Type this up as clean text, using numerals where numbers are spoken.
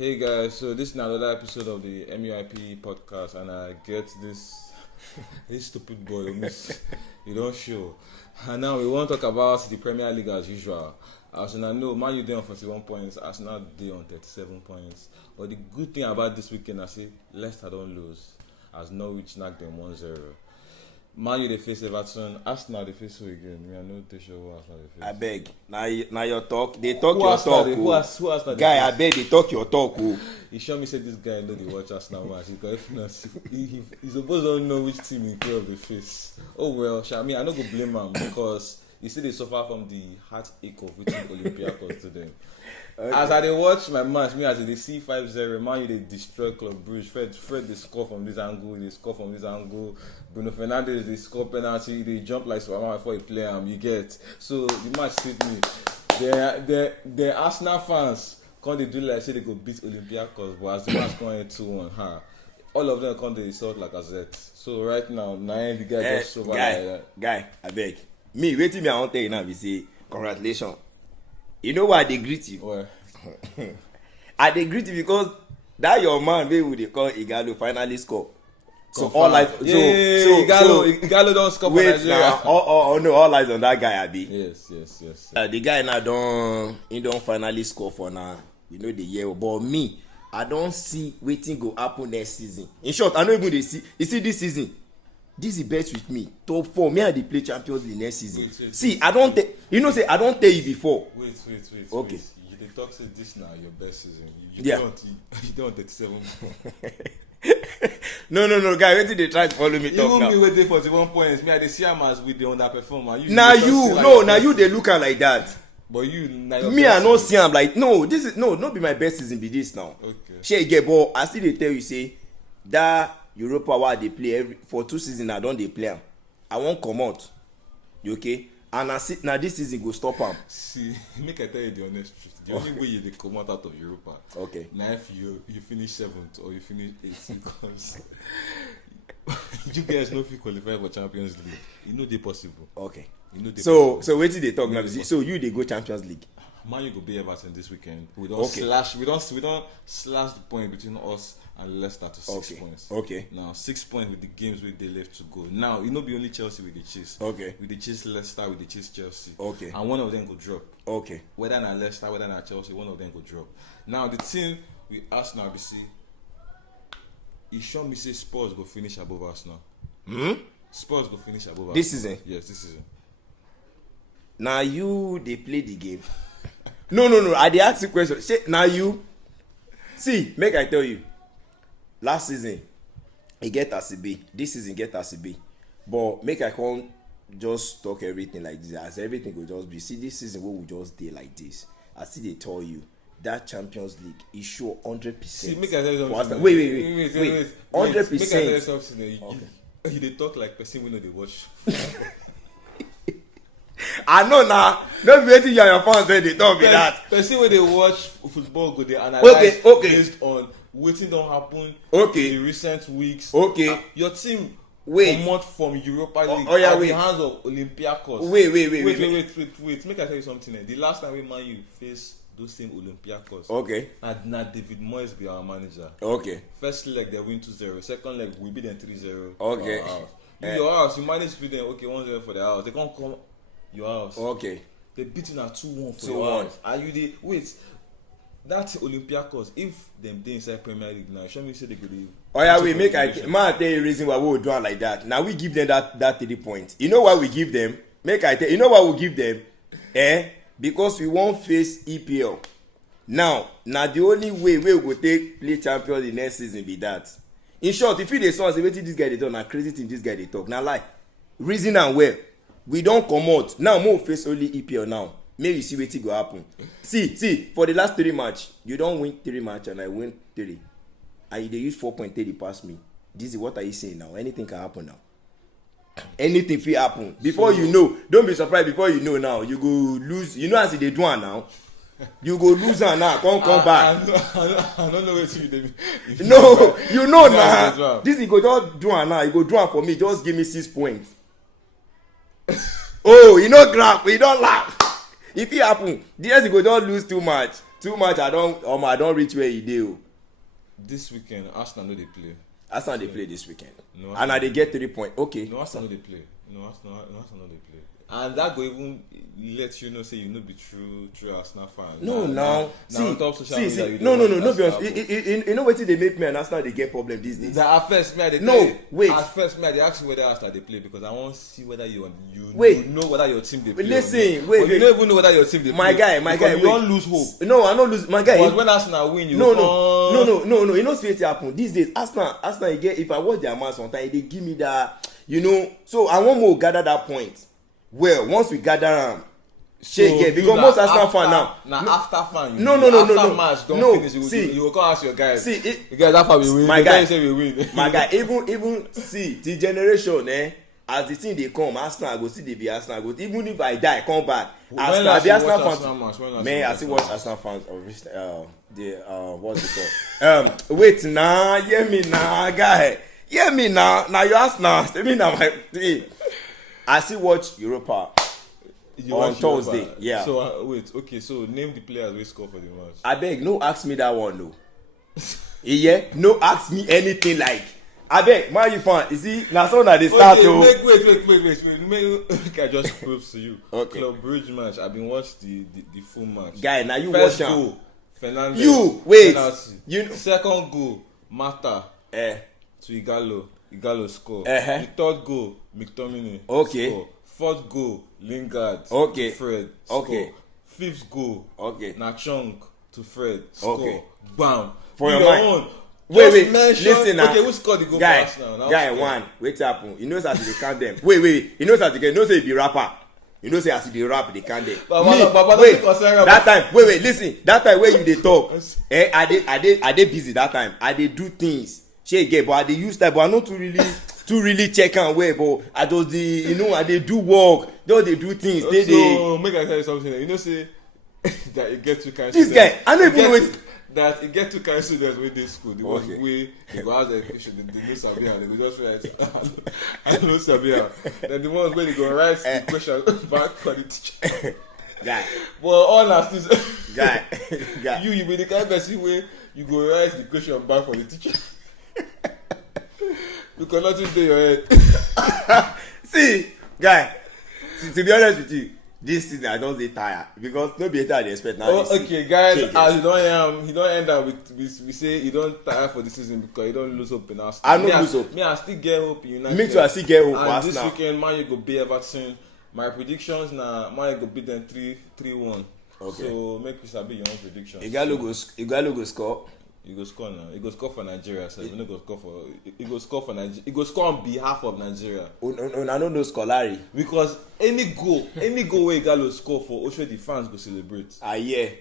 Hey guys, so this is another episode of the MUIP podcast, and I get this stupid boy you don't show. And now we want to talk about the Premier League as usual. Arsenal, no, Man U on 41 points, Arsenal day on 37 points. But the good thing about this weekend, I say Leicester don't lose, as Norwich knocked them 1-0. Man U they face Everton, Arsenal they face who again? Me I know they show who Arsenal they face. I beg. Now your talk. They talk Who your Arsenal talk. they- who Ars- who Arsenal they Guy, face? I beg they talk your talk. He sure me said this guy know the watch Arsenal match because if not, he supposed to know which team in club they face. Oh well, Shami, I no go blame him because you see they suffer from the heartache of which Olympiacos to them. Okay. As I dey watch my match, me as they see 5-0, Man, they destroy Club Brugge. Fred they score from this angle, they score from this angle. Bruno Fernandes they score penalty, they jump like Swama before he play you get. So the match suit me. The Arsenal fans can't they do like say they go beat Olympiacos, but as the match going 2-1, all of them can't they insult like a Z. So right now, the guy just over like that. Guy, I beg. Me, waiting me I want tell you now. We say congratulations. You know why they greet you? Well, I they greet you because that your man, they would they call Igalo finally score. So all eyes. So Igalo don't score for wait Nigeria. now. All eyes on that guy. Abi. Yes. The guy now don't finally score for now. You know the year, but me, I don't see waiting go happen next season. In short, I don't even they see. You see this season, this is bet with me. Top 4, me and they play Champions League next season. Wait. See, I don't. Say I don't tell you before. Wait. Okay. Wait. You dey talk say this now your best season. You Yeah. don't 37. No, guy. Wait till they try to follow me talk Even now. me with the 41 points, me I dey see am as with the underperformer. Now dey talk you, say like no, your now best you they season. look at like that. But you now your Me, best I not season. see am like no. This is not be my best season. Be this now. Okay. Shey get, but I still dey tell you say that Europa wey I dey play for 2 seasons I don dey play am. I wan comot. You okay? And na this season go stop am. See, make I tell you the honest truth. The only way you dey come out of Europa, Okay. now if you finish 7th or you finish 8th, because you guys no fit qualify for Champions League. You know they possible. Okay. You know they So possible. wetin dey talk now? So you dey go Champions League. Man, you go be Everton this weekend. We don't Okay. slash. We don't slash the point between us and Leicester to 6 Okay. points. Okay. Now 6 points with the games where they left to go. Now you know be only Chelsea with the chase. Okay. With the chase Leicester, with the chase Chelsea. Okay. And one of them go drop. Okay. Whether not Leicester, whether not Chelsea, one of them go drop. Now the thing we Arsenal, we see. He show me say Spurs go finish above Arsenal. Spurs go finish above Arsenal. This season? Yes, this season. Na you dey play the game. No. I dey ask you question. Shey na you? See, make I tell you. Last season, e get as e be. This season get as e be. But make I come just talk everything like this. As everything go just be. See, this season wey we just dey like this. I still dey tell you that Champions League e show 100%. See, make I tell you for something. Arsenal. Wait. Make I tell you 100%. something. You dey talk like person we know dey watch. I know now. No be wetin you and your fans say dey talk be that. Person wey dey watch football go dey analyze Okay. based on wetin don happen Okay. in recent weeks. Okay. Your team Wait. comot from Europa League yeah, at wait. the hands of Olympiacos. Wait. Make I tell you something. The last time we Man U face those same Olympiacos, Okay. na David Moyes be our manager. Okay. First leg they win 2-0. Second leg we beat them 3-0. Okay. For our house. Your house, you manage to beat them 1-0 for the house. They can't come your house. Okay. They beat you now 2-1 for 2-1. your house. And you dey wait. That Olympiacos, if them dey inside Premier League now, show me say they could be. Oh yeah, we make man tell you reason why we would do it like that. Now we give them that 3 points. You know why we give them? Make I tell you know why we give them? Because we won't face EPL. Now the only way we go take play champions the next season be that. In short, if you dey say wetin this guy dey talk na crazy thing this guy dey talk na lie. Reason am well. We don comot. Now we face only EPL now. Make you see wetin go happen. See for the last 3 match, you don win 3 match and I win 3. And you dey use 4.30 pass me. This is what are you saying now? Anything can happen now. Anything fit happen. Before you know, don't be surprised. Before you know now, you go lose. You know as they do am now. You go lose am now. Come back. I don't know wetin you dey. No, you know Yes, now. well. This you go just do am now. You go do am for me. Just give me 6 points. Oh, you know grab. You don't laugh. If it happen, DS go just lose too much. too much. I don't reach where he dey. This weekend, Arsenal no dey play. Arsenal dey play this weekend. No, And they get 3 points. Okay. No, Arsenal no dey play. No, Arsenal no dey play. And that go even let you know say you no be true Arsenal fan. No, now see, on top social media, you no, dey no, watch be Arsenal. honest. You know wetin dey make me and Arsenal dey get problem these days. At first, me I dey No, tell you, wait. At first, me I dey ask you whether Arsenal dey play because I wan see whether you Wait. know whether your team dey play. Listen, or not. wait, But you don't even know whether your team dey My play. guy, because you wait. don't lose hope. No, I don't lose. My guy, But when Arsenal win, you no. You know wetin happen these days. Arsenal, you get. If I watch their match sometimes, they give me that. You know, so I want more gather that point. Well, once we gather am. Because most Arsenal fan now. After fan. No. After match don't finish. See, You will come ask your guys. See, you guys after we win. My guy, say we win. my guy. Even see the generation. As the thing they come, Arsenal go see they be Arsenal go. Even if I die, come back. Arsenal be Arsenal fans. Man, I still watch Arsenal fans of what's it called? Wait now, hear me now, guy. Hear me now. Now you Arsenal. Tell me now, my. I still watch Europa. On Thursday, Europa. yeah. So wait, okay. So name the players we score for the match. I beg, no ask me that one though. Yeah, no ask me anything like. I beg, Man U fan, you see, now so that they start to. Wait. Make I just prove to you. Okay. Club Bridge match. I've been watching the full match. Guy, now you First watch am. goal, Fernandez. You wait. Penalty. You Second goal, Mata to Igalo. Igalo score. The third goal, McTominay. Okay. Score. Fourth goal, Lingard. Okay. To Fred. Score. Okay. Fifth goal, Okay. Nachong to Fred. Score. Okay. Bam. For your Your mind. own. Wait, mention- listen now. Okay, who scored the goal Guy, for Arsenal? Now guy, score. one. Wait happen. You know as they count them. Wait. You know as they know say you be rapper. You know say as they rap they count them. Baba, Wait. don't concern That time. Wait. Listen. That time when you dey talk. I dey busy that time. I dey do things. Shey get, but I dey use that. But I no too really check am well. But I just dey, I dey do work. Just dey do things. So make I tell you something. You know say that it get two kind. This guy, I no even know it. That it get two kind of students wey dey school. The ones Okay. wey they go ask the question, they no sabi am, they go just write I no sabi am. Then the ones wey they go write the question back for the teacher. Guy. But all na still Guy. you be the kind of person wey you go write the question back for the teacher. Because nothing dey your head. See, guy. To be honest with you, this season I don dey tired because no be I dey expect now. Oh, okay, guys. Check it. As he don't end up with we say he don't tire for the season because he don't lose hope in Arsenal. I no lose hope. Me, I still get hope in United. Me too, I still get hope for And this Arsenal. weekend, Man U go beat Everton. My predictions na Man U go beat them 3-1. Okay. So make we sabi your own predictions. Igalo go score. He go score now. He go score for Nigeria. So he no go score for. He go score for Nigeria. He go score on behalf of Nigeria. I no know Scolari. Because any goal where Igalo score for, also the fans go celebrate. I hear.